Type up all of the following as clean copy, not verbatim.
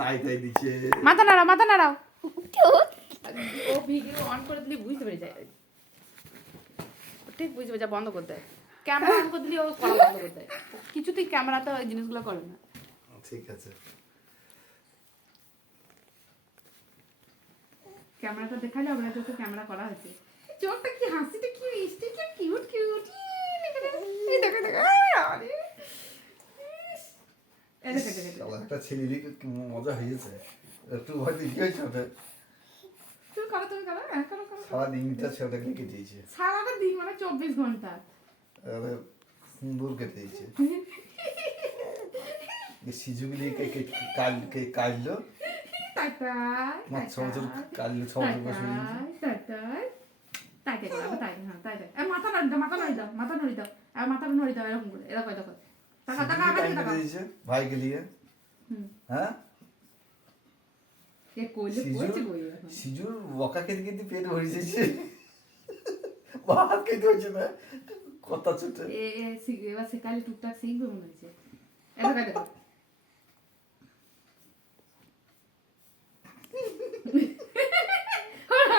তাই তাই দিচ্ছে। মাথা নাড়াও ও ভিডিও অন করে দিলে বুঝতে পেরে যায়, ঠিক বুঝতে পেরে যায়, বন্ধ করে দেয়। ক্যামেরা অন করে দিলে ও করা বন্ধ করে দেয়, কিছুতেই ক্যামেরাতে ওই জিনিসগুলো করে না। ঠিক আছে, ক্যামেরাটা দেখালে আমরা যত ক্যামেরা করা হয়েছে, চোখটা কি হাসিটা কি মিষ্টি কি কিউট কিউট, এই দেখো দেখো আরে একটা ছেলে দিকে মজা হয়েছে, একটু হয়তো কি হয়েছে ওটা তুমি করো হ্যাঁ করো সারা দিনটা ছেলেটাকে কেটেছে, সারাটা দিন মানে 24 ঘন্টা সুন্দর কেটেছে। সিজুগুলি কাটলো, তাই মাছ ছোট কাটলো, ছোট বসে তাই করো তাই হ্যাঁ তাই মাথা নড়ি দাও এরকম করে এরকম দেখো টাকা আমার দিকে টাকা ভাইকে নিয়ে। হ্যাঁ এ কইলে কইছে কই এখন সিজুর বকা খেতে খেতে পেট ভরে যাচ্ছে, ভাত খেতে হচ্ছে না, কথা ছোট এবার সেকালে টুকটাক শিখবে মনে হচ্ছে। এটা দেখো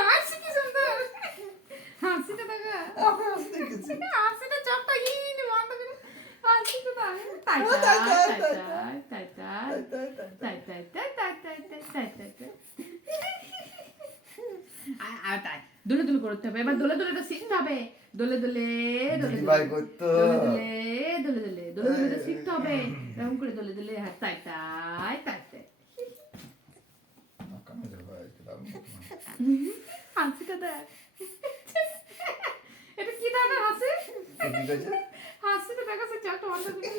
হাসি কি সুন্দর, হাসিটা দেখো হাসিটা চপটা ইনি বন্ধ করে হাসিটা তাই দোলে দোলে করতে হবে, এবার দোলে দোলে শিখতে হবে, দোলে দোলে দোলে দোলে শিখতে হবে, এরকম করে দোলে দোলে হাত তাই হাসিটা দেখ, এটা কি ধরনের হাসি, হাসিটা দেখা যাচ্ছে একটা বন্ধ করে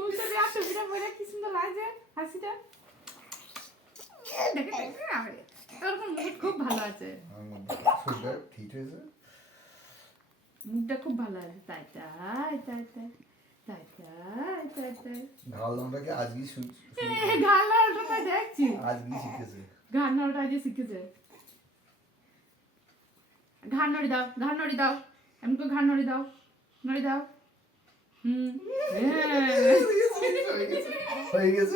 মুখটা দিয়ে টুপিটা পরে কি সুন্দর লাগছে হাসিটা, দেখে এরকম মুড খুব ভালো আছে, মুডটা খুব ভালো আছে তাই ঘালনাটাকে আজকেই ঘালনাটা দেখছি, আজকেই শিখেছে, ঘালনাটা আজকে শিখেছে। ঘাড় নড়ি দাও এমন করে ঘাড় নড়ি দাও হয়ে গেছে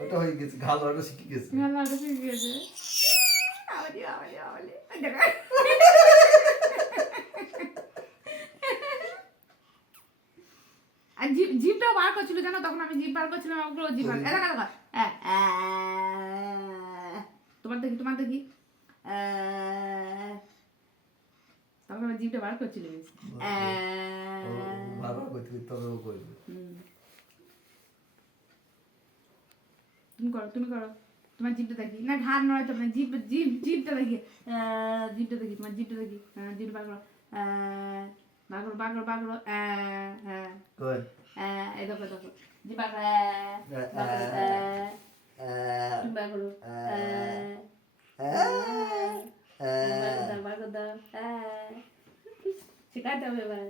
ওটা হয়ে গেছে, ঘালনাটা শিখে গেছে। আর জিভটাও বার করছিল জানো, তখন আমি জিভ বার করছিলাম, ওগুলো জিভ বার তোমার দেখি তখন আমি জিভটা বার করছিল বেশ, তুমি করো তোমার জিভটা দেখি, না ঘাড় নড়াইতে হবে না, জিভটা দেখি তোমার জিভটা দেখি, জিভ বার করো বাগড়ো হ্যাঁ এই দেখো জিভ বার করো শেখাতে হবে এবার।